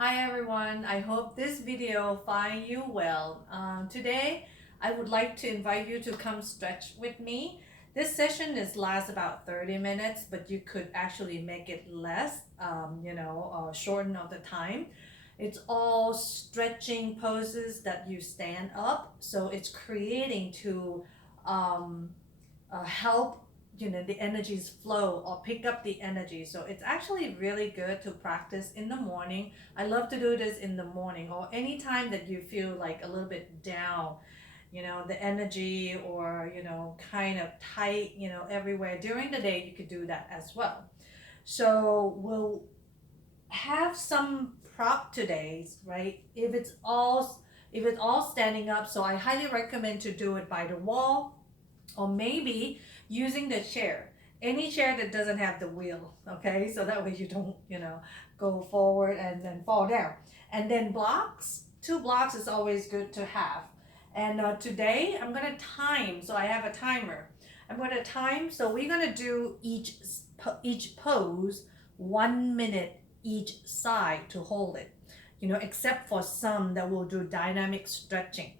Hi everyone, I hope this video find you well. Today, I would like to invite you to come stretch with me. This session is lasts about 30 minutes, but you could actually make it less, shorten of the time. It's all stretching poses that you stand up, so it's creating to um, help the energies flow or pick up the energy. So it's actually really good to practice in the morning. I love to do this in the morning or anytime that you feel like a little bit down, the energy or kind of tight, everywhere. During the day you could do that as well. So we'll have some prop today, right? If it's all standing up, so I highly recommend to do it by the wall or maybe using the chair, any chair that doesn't have the wheel. Okay, so that way you don't go forward and then fall down. And then blocks, two blocks is always good to have. And today I'm going to time, so I have a timer. I'm going to time, so we're going to do each pose 1 minute each side to hold it, except for some that will do dynamic stretching.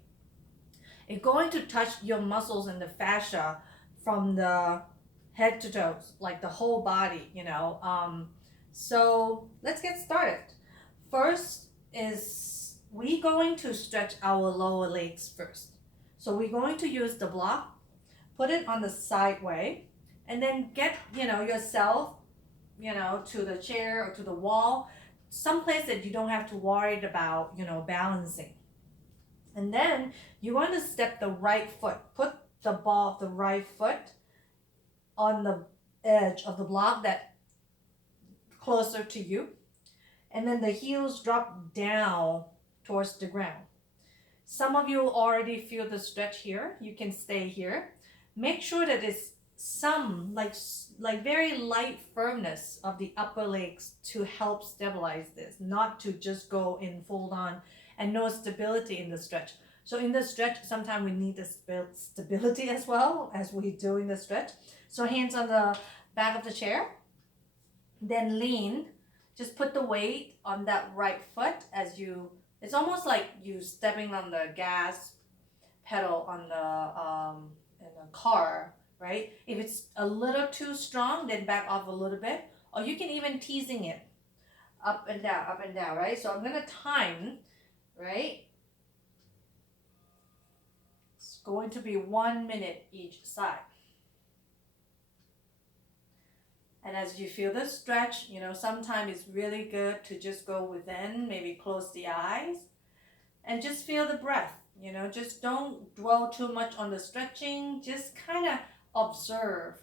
It's going to touch your muscles and the fascia from the head to toes, like the whole body, So let's get started. First is we going to stretch our lower legs first. So we're going to use the block, put it on the side way, and then get, yourself, to the chair or to the wall, someplace that you don't have to worry about, balancing. And then you want to step the right foot. Put the ball of the right foot on the edge of the block that closer to you. And then the heels drop down towards the ground. Some of you already feel the stretch here. You can stay here. Make sure that it's some like very light firmness of the upper legs to help stabilize this, not to just go in full on and no stability in the stretch. So in the stretch, sometimes we need the stability as well as we do in the stretch. So hands on the back of the chair, then lean. Just put the weight on that right foot as you. It's almost like you stepping on the gas pedal on in the car, right? If it's a little too strong, then back off a little bit, or you can even teasing it up and down, right? So I'm gonna time, right? It's going to be 1 minute each side. And as you feel the stretch, sometimes it's really good to just go within, maybe close the eyes and just feel the breath. Just don't dwell too much on the stretching, just kind of observe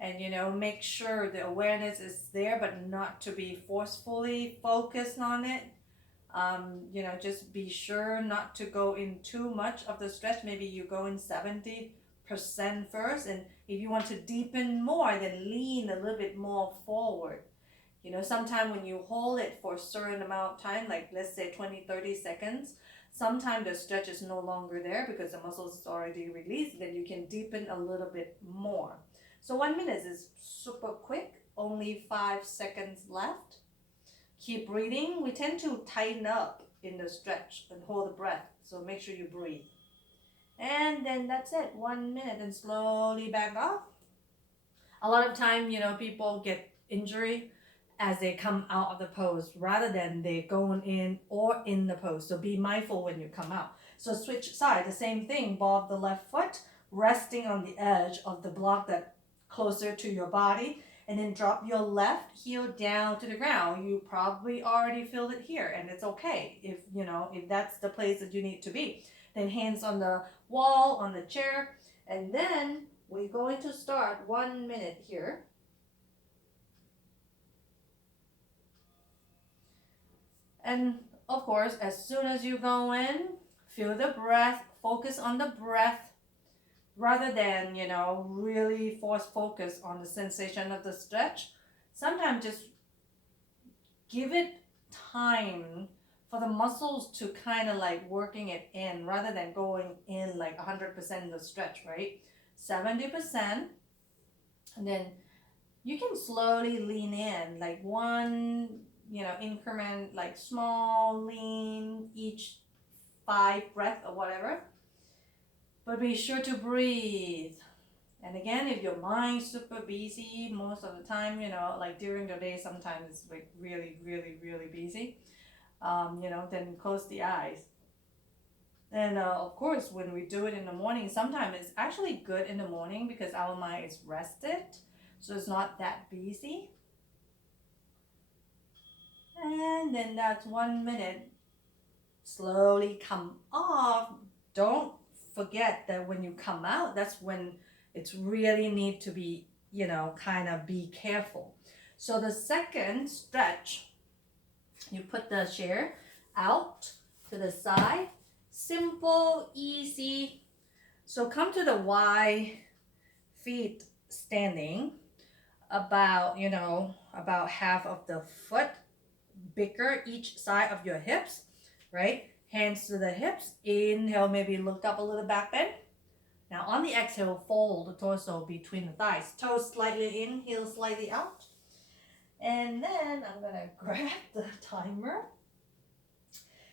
and make sure the awareness is there, but not to be forcefully focused on it. Just be sure not to go in too much of the stretch. Maybe you go in 70% first, and if you want to deepen more, then lean a little bit more forward. Sometimes when you hold it for a certain amount of time, like let's say 20-30 seconds, sometimes the stretch is no longer there because the muscles is already released, then you can deepen a little bit more. So 1 minute is super quick, only 5 seconds left. Keep breathing. We tend to tighten up in the stretch and hold the breath, so make sure you breathe. And then that's it, 1 minute, and slowly back off. A lot of time, people get injury as they come out of the pose rather than they going in or in the pose. So be mindful when you come out. So switch side, the same thing, bob the left foot, resting on the edge of the block that closer to your body, and then drop your left heel down to the ground. You probably already feel it here, and it's okay if that's the place that you need to be. Then hands on the wall, on the chair, and then we're going to start 1 minute here. And of course, as soon as you go in, feel the breath, focus on the breath rather than, really force focus on the sensation of the stretch. Sometimes just give it time for the muscles to kind of like working it in rather than going in like 100% in the stretch, right? 70%. And then you can slowly lean in like one, increment, like small, lean, each 5 breaths or whatever. But be sure to breathe. And again, if your mind's super busy most of the time, like during the day, sometimes it's like really, really, really busy, then close the eyes. And of course, when we do it in the morning, sometimes it's actually good in the morning because our mind is rested, so it's not that busy. And then that's 1 minute. Slowly come off. Don't forget that when you come out, that's when it's really need to be, kind of be careful. So the second stretch, you put the chair out to the side. Simple, easy. So come to the Y feet standing about, about half of the foot bigger each side of your hips, right? Hands to the hips. Inhale, maybe look up a little back bend. Now on the exhale, fold the torso between the thighs. Toes slightly in, heels slightly out. And then I'm gonna grab the timer.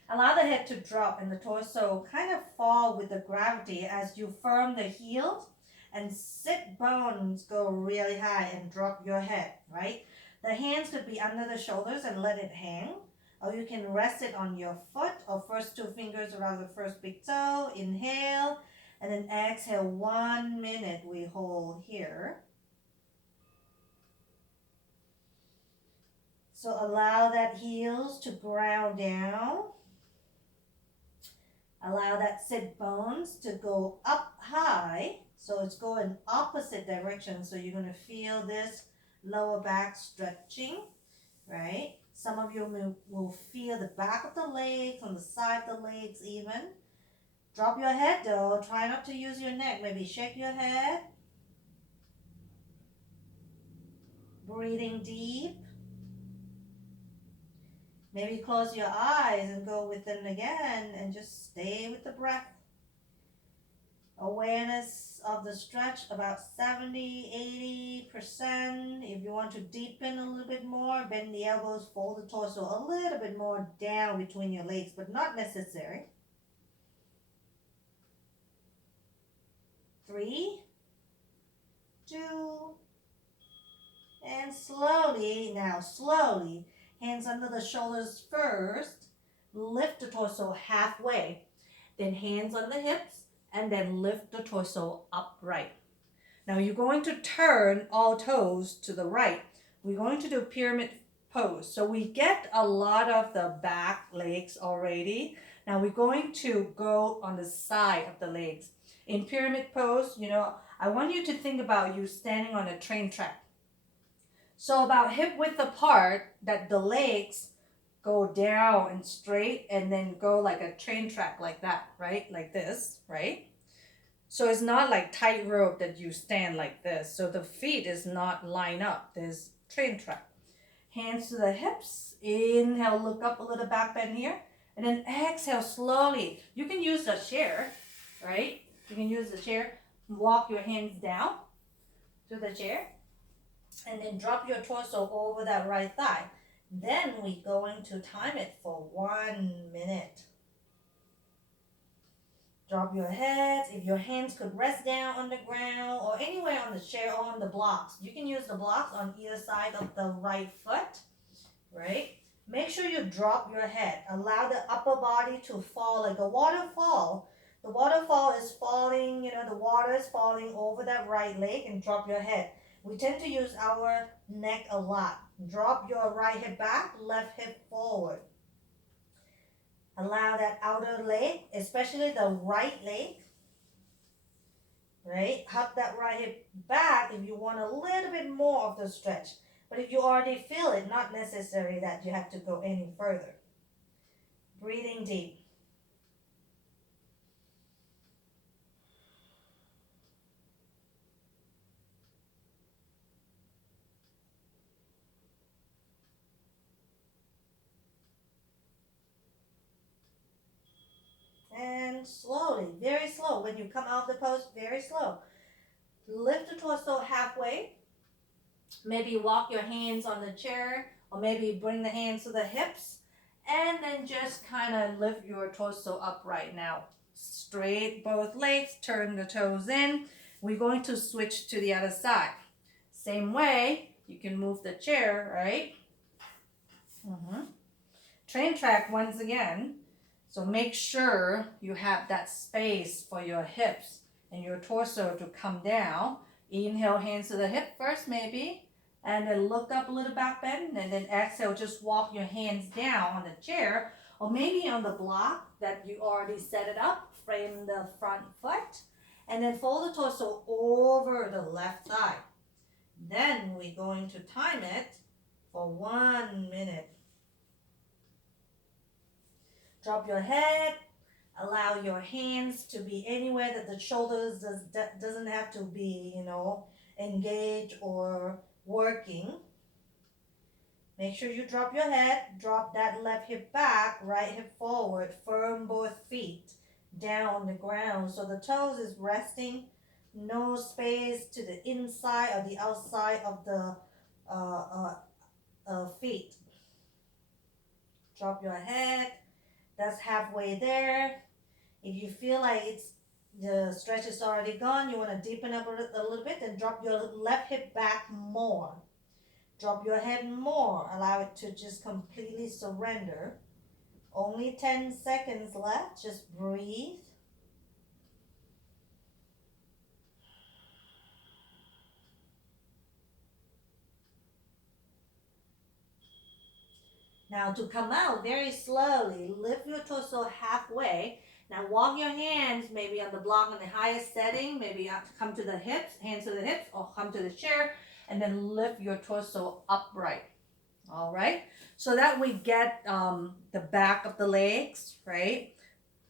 Allow the head to drop and the torso kind of fall with the gravity as you firm the heels and sit bones go really high and drop your head, right? The hands could be under the shoulders and let it hang, or you can rest it on your foot or first 2 fingers around the first big toe. Inhale, and then exhale. 1 minute we hold here. So allow that heels to ground down. Allow that sit bones to go up high. So it's going opposite direction. So you're going to feel this lower back stretching, right? Some of you will feel the back of the legs, on the side of the legs even. Drop your head though. Try not to use your neck. Maybe shake your head. Breathing deep. Maybe close your eyes and go within again and just stay with the breath. Awareness of the stretch about 70-80%. If you want to deepen a little bit more, bend the elbows, fold the torso a little bit more down between your legs, but not necessary. 3, 2, and slowly, hands under the shoulders first. Lift the torso halfway. Then hands on the hips and then lift the torso upright. Now you're going to turn all toes to the right. We're going to do pyramid pose. So we get a lot of the back legs already. Now we're going to go on the side of the legs. In pyramid pose, I want you to think about you standing on a train track. So about hip width apart, that the legs go down and straight and then go like a train track like that, right? Like this, right? So it's not like tightrope that you stand like this. So the feet is not lined up. There's train track. Hands to the hips. Inhale, look up a little back bend here. And then exhale slowly. You can use the chair, right? You can use the chair. Walk your hands down to the chair. And then drop your torso over that right thigh. Then we're going to time it for 1 minute. Drop your head. If your hands could rest down on the ground or anywhere on the chair or on the blocks. You can use the blocks on either side of the right foot, right? Make sure you drop your head. Allow the upper body to fall like a waterfall. The waterfall is falling, the water is falling over that right leg, and drop your head. We tend to use our neck a lot. Drop your right hip back, left hip forward. Allow that outer leg, especially the right leg, right? Hop that right hip back if you want a little bit more of the stretch. But if you already feel it, not necessary that you have to go any further. Breathing deep. And slowly, very slow. When you come out of the pose, very slow. Lift the torso halfway. Maybe walk your hands on the chair or maybe bring the hands to the hips, and then just kind of lift your torso upright now. Straight both legs, turn the toes in. We're going to switch to the other side. Same way, you can move the chair, right? Train track once again. So make sure you have that space for your hips and your torso to come down. Inhale, hands to the hip first maybe, and then look up a little back bend, and then exhale, just walk your hands down on the chair or maybe on the block that you already set it up, frame the front foot, and then fold the torso over the left thigh. Then we're going to time it for 1 minute. Drop your head. Allow your hands to be anywhere that the shoulders doesn't have to be, engaged or working. Make sure you drop your head. Drop that left hip back, right hip forward. Firm both feet down on the ground. So the toes is resting. No space to the inside or the outside of the feet. Drop your head. That's halfway there. If you feel like the stretch is already gone, you want to deepen up a little bit, then drop your left hip back more. Drop your head more. Allow it to just completely surrender. Only 10 seconds left. Just breathe. Now to come out very slowly, lift your torso halfway. Now walk your hands maybe on the block in the highest setting, maybe come to the hips, hands to the hips, or come to the chair, and then lift your torso upright. All right, so that we get the back of the legs, right?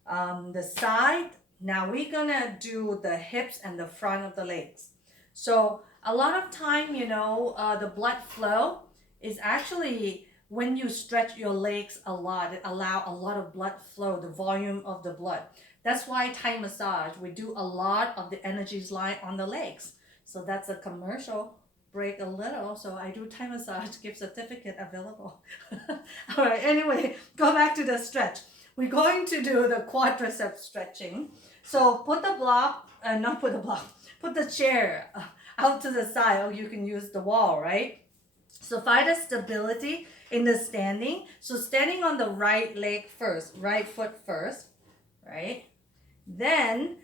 The side. Now we're gonna do the hips and the front of the legs. So a lot of time, the blood flow is actually when you stretch your legs a lot, it allows a lot of blood flow, the volume of the blood. That's why Thai massage, we do a lot of the energies line on the legs. So that's a commercial break a little. So I do Thai massage, gift certificate available. All right, anyway, go back to the stretch. We're going to do the quadricep stretching. So put the block, put the chair out to the side, or you can use the wall, right? So find a stability in the standing. So standing on the right leg first, right foot first, right? Then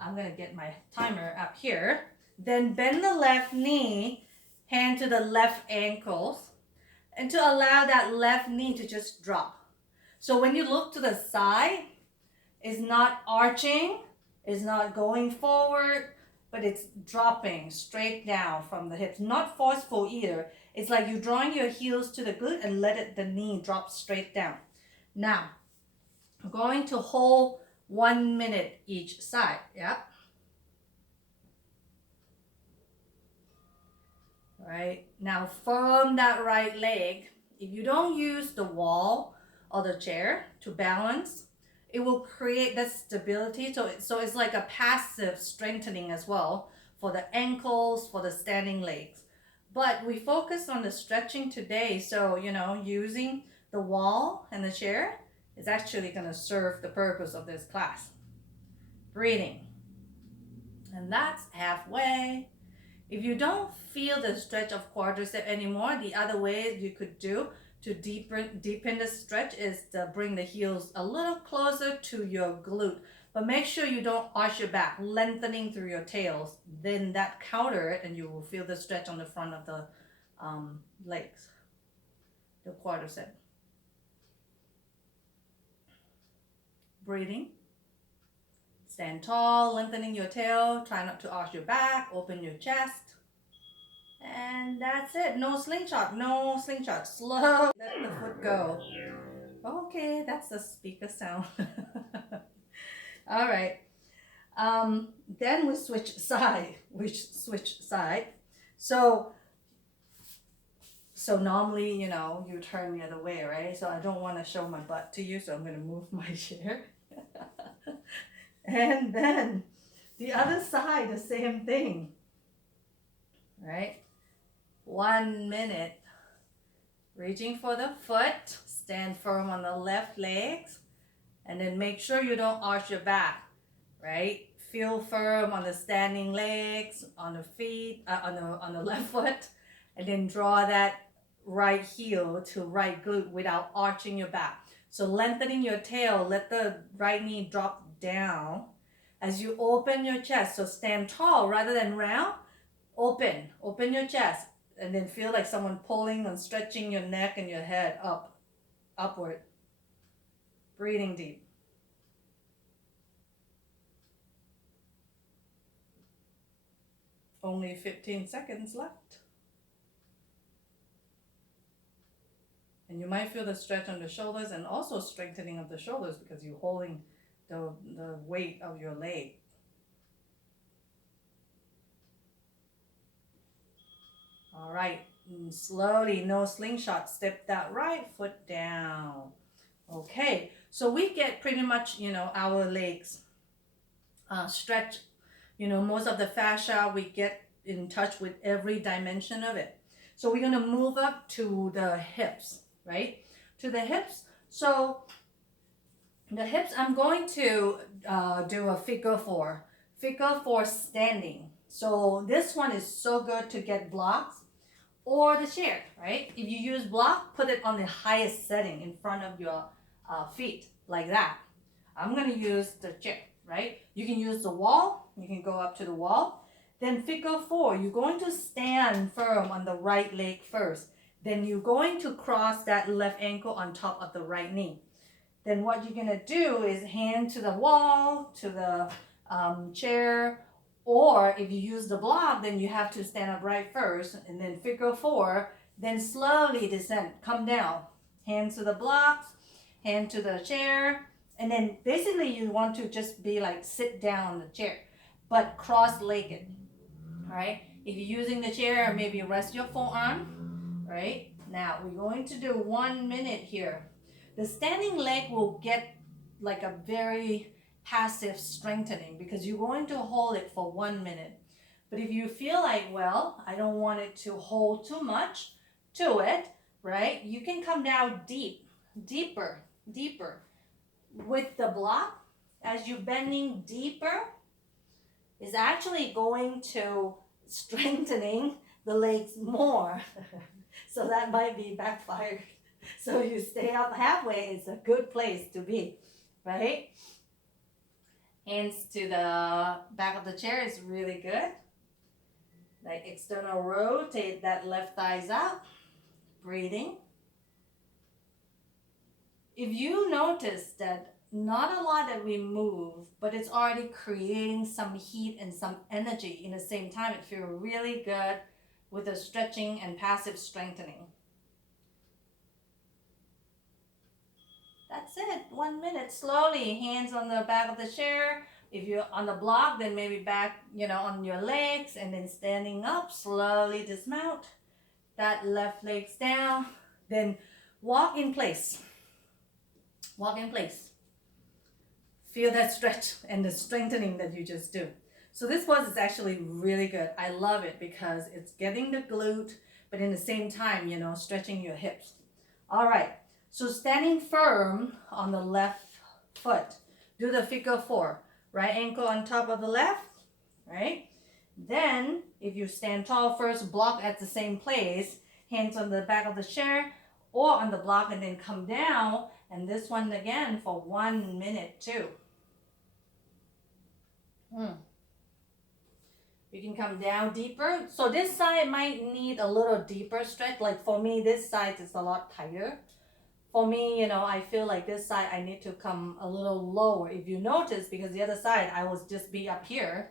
I'm gonna get my timer up here. Then bend the left knee, hand to the left ankles, and to allow that left knee to just drop. So when you look to the side, it's not arching, it's not going forward, but it's dropping straight down from the hips. Not forceful either. It's like you're drawing your heels to the glute and let the knee drop straight down. Now, I'm going to hold 1 minute each side. Yep. All right. Now, firm that right leg. If you don't use the wall or the chair to balance, it will create that stability. So it's like a passive strengthening as well for the ankles, for the standing legs. But we focused on the stretching today. So, using the wall and the chair is actually going to serve the purpose of this class. Breathing. And that's halfway. If you don't feel the stretch of quadricep anymore, the other way you could do to deepen the stretch is to bring the heels a little closer to your glute. But make sure you don't arch your back, lengthening through your tails. Then that counter it, and you will feel the stretch on the front of the legs, the quadricep. Breathing. Stand tall, lengthening your tail. Try not to arch your back. Open your chest. And that's it. No slingshot. Slow. Let the foot go. Okay, that's the speaker sound. All right. Then we switch side. So normally, you turn the other way, right? So I don't want to show my butt to you, so I'm going to move my chair. And then the other side, the same thing, right? 1 minute. Reaching for the foot, stand firm on the left legs, and then make sure you don't arch your back, right? Feel firm on the standing legs, on the feet, on the left foot, and then draw that right heel to right glute without arching your back. So lengthening your tail, let the right knee drop down as you open your chest. So stand tall rather than round. Open your chest, and then feel like someone pulling and stretching your neck and your head upward. Breathing deep. Only 15 seconds left. And you might feel the stretch on the shoulders and also strengthening of the shoulders because you're holding the weight of your leg. All right, and slowly, no slingshot, step that right foot down. Okay, so we get pretty much, our legs stretch, most of the fascia, we get in touch with every dimension of it. So we're gonna move up to the hips, right? To the hips. So the hips, I'm going to do a figure four standing. So this one is so good to get blocks or the chair, right? If you use block, put it on the highest setting in front of your feet, like that. I'm gonna use the chair, right? You can use the wall, you can go up to the wall. Then figure four, you're going to stand firm on the right leg first. Then you're going to cross that left ankle on top of the right knee. Then what you're gonna do is hand to the wall, to the chair, or if you use the block, then you have to stand upright first, and then figure four, then slowly descend, come down. Hand to the blocks, hand to the chair, and then basically you want to just be like sit down on the chair, but cross-legged, right? If you're using the chair, maybe rest your forearm, right? Now we're going to do 1 minute here. The standing leg will get like a very passive strengthening because you're going to hold it for 1 minute. But if you feel like, well, I don't want it to hold too much to it, right? You can come down deeper with the block. As you're bending deeper, is actually going to strengthening the legs more. So that might be backfired. So you stay up halfway, it's a good place to be, right? Hands to the back of the chair is really good. Like external rotate that left thighs out. Breathing. If you notice that not a lot that we move, but it's already creating some heat and some energy in the same time, it feels really good with the stretching and passive strengthening. That's it, 1 minute, slowly, hands on the back of the chair. If you're on the block, then maybe back, on your legs, and then standing up, slowly dismount. That left leg's down, then walk in place. Walk in place. Feel that stretch and the strengthening that you just do. So this pose is actually really good. I love it because it's getting the glute, but in the same time, stretching your hips. All right. So standing firm on the left foot, do the figure four. Right ankle on top of the left, right? Then, if you stand tall first, block at the same place, hands on the back of the chair or on the block, and then come down. And this one again for 1 minute too. You can come down deeper. So this side might need a little deeper stretch. Like for me, this side is a lot tighter. For me, I feel like this side I need to come a little lower. If you notice, because the other side I was just be up here,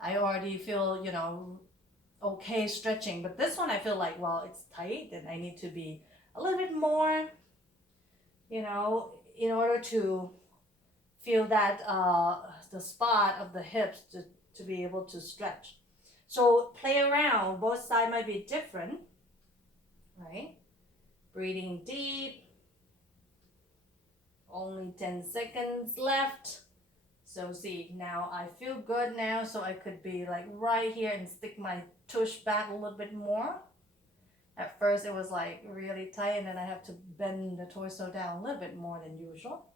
I already feel, okay stretching. But this one I feel like, well, it's tight and I need to be a little bit more, in order to feel that the spot of the hips to be able to stretch. So play around. Both sides might be different, right? Breathing deep. Only 10 seconds left. So see, now I feel good now, so I could be like right here and stick my tush back a little bit more. At first it was like really tight, and then I have to bend the torso down a little bit more than usual.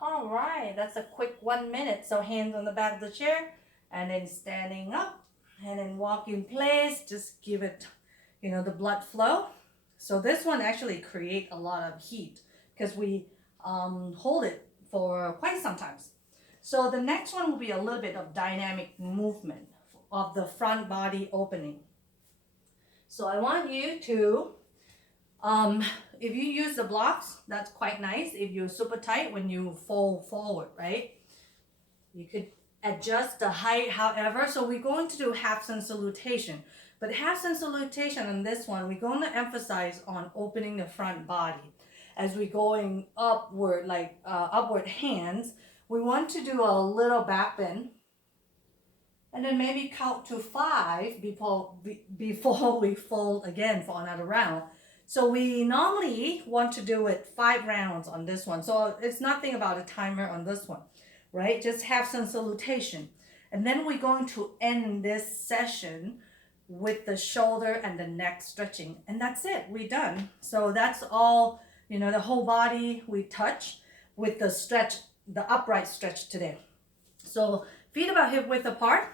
All right, that's a quick 1 minute. So hands on the back of the chair, and then standing up, and then walk in place. Just give it, the blood flow. So this one actually create a lot of heat because we hold it for quite some time. So the next one will be a little bit of dynamic movement of the front body opening. So I want you to, if you use the blocks, that's quite nice. If you're super tight when you fold forward, right? You could adjust the height however. So we're going to do half sun salutation. But half sun salutation on this one, we're going to emphasize on opening the front body. As we're going upward, like upward hands, we want to do a little back bend. And then maybe count to 5 before we fold again for another round. So we normally want to do it 5 rounds on this one. So it's nothing about a timer on this one, right? Just have some salutation. And then we're going to end this session with the shoulder and the neck stretching. And that's it, we're done. So that's all, the whole body we touch with the stretch, the upright stretch today. So feet about hip width apart.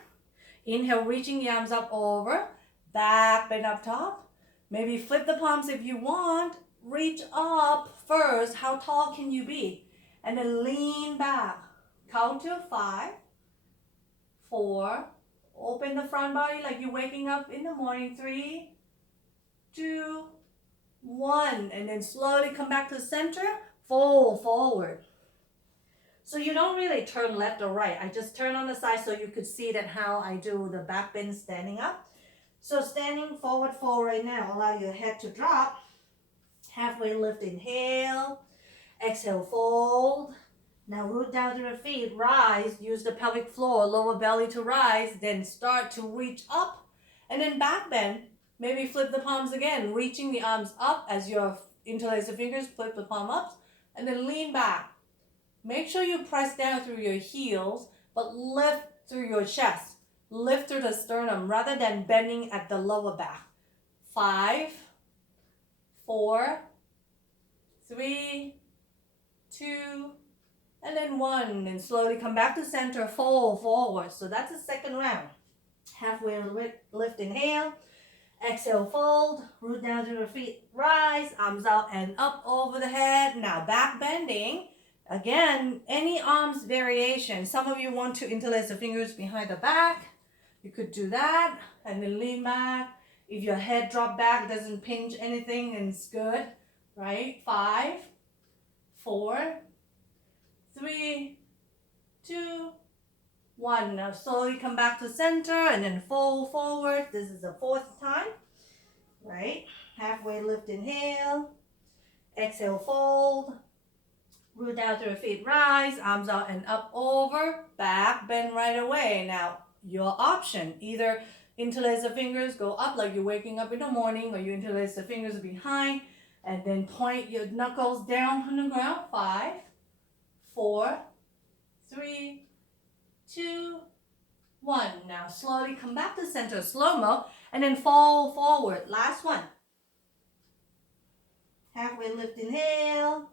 Inhale, reaching the arms up over, back bend up top. Maybe flip the palms if you want. Reach up first. How tall can you be? And then lean back. Count to 5, 4. Open the front body like you're waking up in the morning. 3, 2, 1. And then slowly come back to the center. Fold forward. So you don't really turn left or right. I just turn on the side so you could see that how I do the back bend standing up. So standing forward fold right now. Allow your head to drop. Halfway lift, inhale. Exhale, fold. Now root down to the feet, rise. Use the pelvic floor, lower belly to rise. Then start to reach up. And then back bend. Maybe flip the palms again. Reaching the arms up as your interlace the fingers. Flip the palm up. And then lean back. Make sure you press down through your heels, but lift through your chest. Lift through the sternum rather than bending at the lower back. 5, 4, 3, 2, and then 1. And slowly come back to center, fold forward. So that's the second round. Halfway lift, inhale. Exhale, fold. Root down to the feet, rise. Arms out and up over the head. Now back bending. Again, any arms variation. Some of you want to interlace the fingers behind the back. You could do that and then lean back. If your head drop back, doesn't pinch anything, and it's good, right? 5, 4, 3, 2, 1. Now slowly come back to center and then fold forward. This is the 4th time, right? Halfway lift, inhale. Exhale, fold. Root down through the feet, rise, arms out and up over, back bend right away. Now, your option, either interlace the fingers, go up like you're waking up in the morning, or you interlace the fingers behind, and then point your knuckles down on the ground. 5, 4, 3, 2, 1. Now, slowly come back to center, slow-mo, and then fall forward. Last one. Halfway lift, inhale.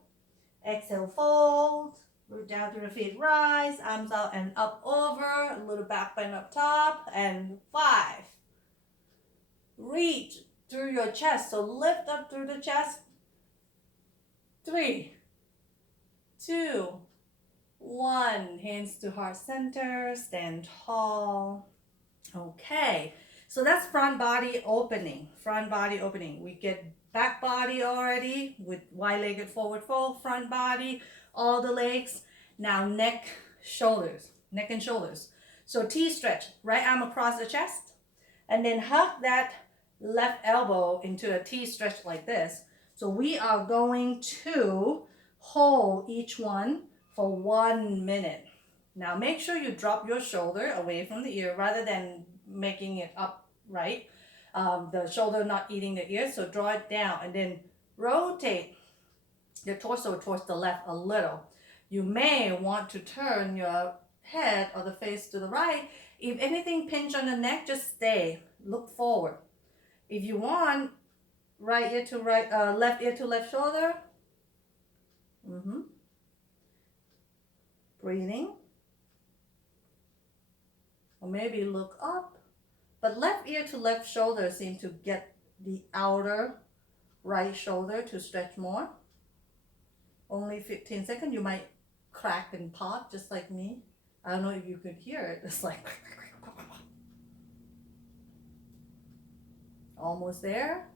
Exhale, fold. Root down through the feet, rise. Arms out and up over. A little back bend up top. And 5. Reach through your chest. So lift up through the chest. 3, 2, 1. Hands to heart center. Stand tall. Okay. So that's front body opening. Front body opening. We get back body already with wide-legged forward fold, front body, all the legs. Now neck, shoulders, neck and shoulders. So T stretch, right arm across the chest, and then hug that left elbow into a T stretch like this. So we are going to hold each one for 1 minute. Now make sure you drop your shoulder away from the ear rather than making it upright. The shoulder not eating the ear, so draw it down and then rotate the torso towards the left a little. You may want to turn your head or the face to the right. If anything pinch on the neck, just stay, look forward. If you want, right ear to right, left ear to left shoulder. Mm-hmm. Breathing. Or maybe look up. But left ear to left shoulder seem to get the outer right shoulder to stretch more. Only 15 seconds. You might crack and pop just like me. I don't know if you could hear it. It's like almost there.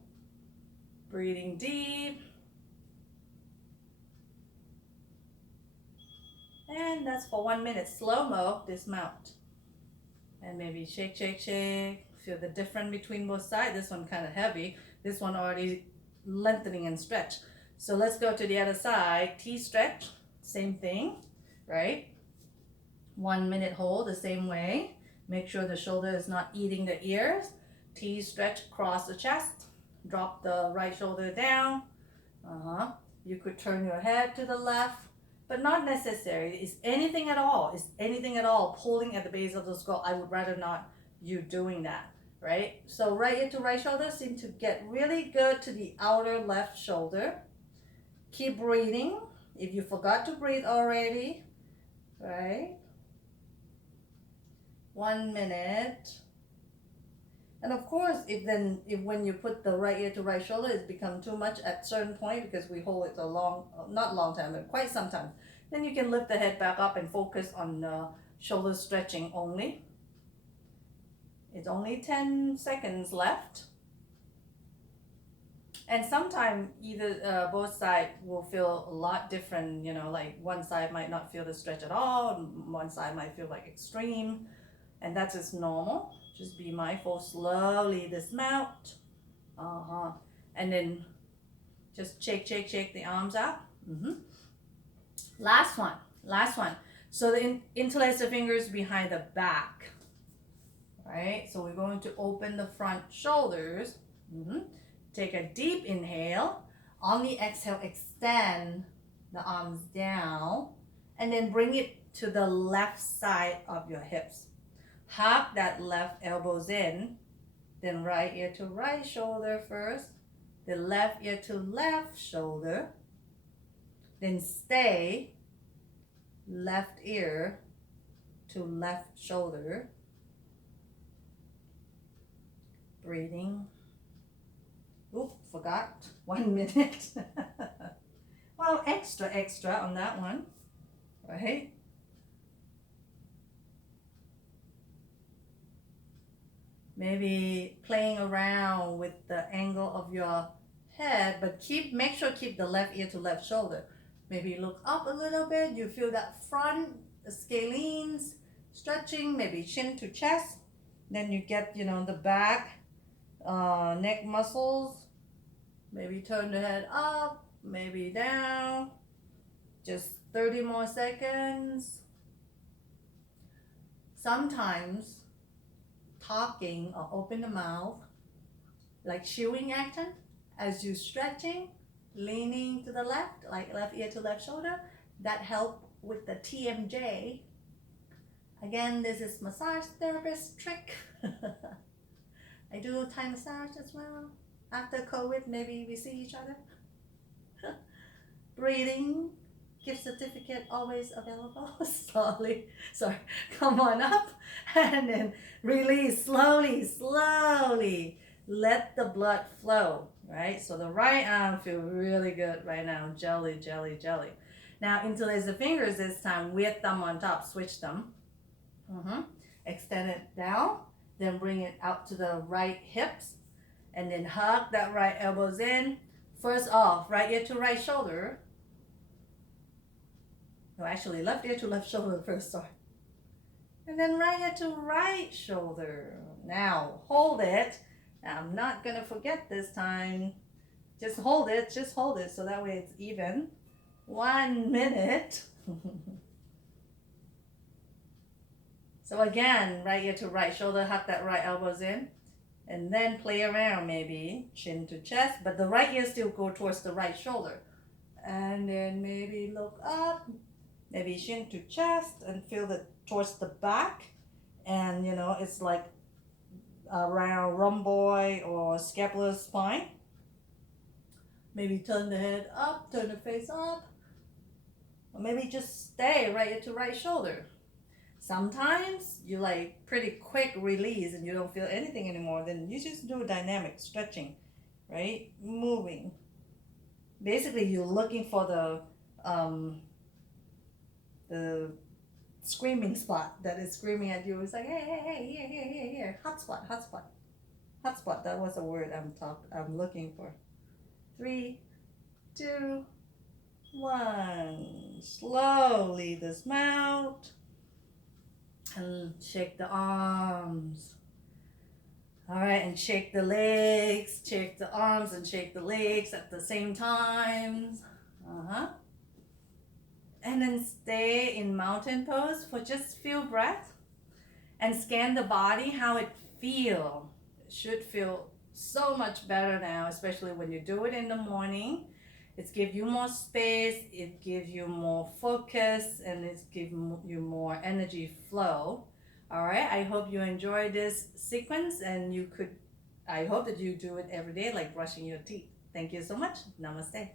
Breathing deep. And that's for 1 minute. Slow-mo, dismount. And maybe shake, shake, shake. Feel the difference between both sides. This one kind of heavy. This one already lengthening and stretch. So let's go to the other side. T-stretch, same thing, right? 1 minute hold the same way. Make sure the shoulder is not eating the ears. T-stretch, cross the chest. Drop the right shoulder down. You could turn your head to the left, but not necessary. Is anything at all. Is anything at all pulling at the base of the skull. I would rather not you doing that, right? So right ear to right shoulder seem to get really good to the outer left shoulder. Keep breathing. If you forgot to breathe already, right? 1 minute. And of course, if when you put the right ear to right shoulder, it's become too much at certain point because we hold it a not long time, but quite some time. Then you can lift the head back up and focus on the shoulder stretching only. It's only 10 seconds left. And sometimes either both sides will feel a lot different, you know, like one side might not feel the stretch at all, and one side might feel like extreme, and that's just normal. Just be mindful, slowly dismount. And then just shake, shake, shake the arms out. Last one. So the interlace the fingers behind the back. Right? So we're going to open the front shoulders. Take a deep inhale. On the exhale, extend the arms down. And then bring it to the left side of your hips. Hug that left elbows in. Then right ear to right shoulder first. The left ear to left shoulder. Then stay left ear to left shoulder. Breathing. Oop, forgot. 1 minute. Well, extra on that one, right? Maybe playing around with the angle of your head, but make sure keep the left ear to left shoulder. Maybe look up a little bit. You feel that front, the scalenes stretching, maybe chin to chest. Then you get, the back, neck muscles. Maybe turn the head up, maybe down. Just 30 more seconds. Sometimes talking or open the mouth, like chewing action, as you stretching, leaning to the left, like left ear to left shoulder, that help with the TMJ. Again, this is massage therapist trick. I do Thai massage as well. After COVID, maybe we see each other. Breathing, gift certificate always available. Sorry, come on up and then release slowly. Let the blood flow, right? So the right arm feel really good right now. Jelly. Now interlace the fingers this time with thumb on top. Switch thumb. Extend it down. Then bring it out to the right hips. And then hug that right elbows in. First off, right ear to right shoulder. No, actually, left ear to left shoulder first, sorry. And then right ear to right shoulder. Now, hold it. I'm not going to forget this time. Just hold it so that way it's even. 1 minute. So again, right ear to right shoulder, hug that right elbows in. And then play around maybe, chin to chest, but the right ear still go towards the right shoulder. And then maybe look up, maybe chin to chest and feel towards the back. And it's like around rhomboid or scapular spine. Maybe turn the head up, turn the face up, or maybe just stay right at the right shoulder. Sometimes you like pretty quick release and you don't feel anything anymore, then you just do dynamic stretching, right? Moving. Basically, you're looking for the screaming spot that is screaming at you. It's like, hey, hey, hey, here, here, here, here. Hot spot, hot spot. Hot spot, that was a word I'm looking for. 3, 2, 1. Slowly dismount and shake the arms. All right, and shake the legs, shake the arms and shake the legs at the same time. And then stay in mountain pose for just few breaths and scan the body, how it feel. It should feel so much better now, especially when you do it in the morning. It gives you more space, it gives you more focus, and it gives you more energy flow. All right, I hope you enjoy this sequence, and I hope that you do it every day like brushing your teeth. Thank you so much. Namaste.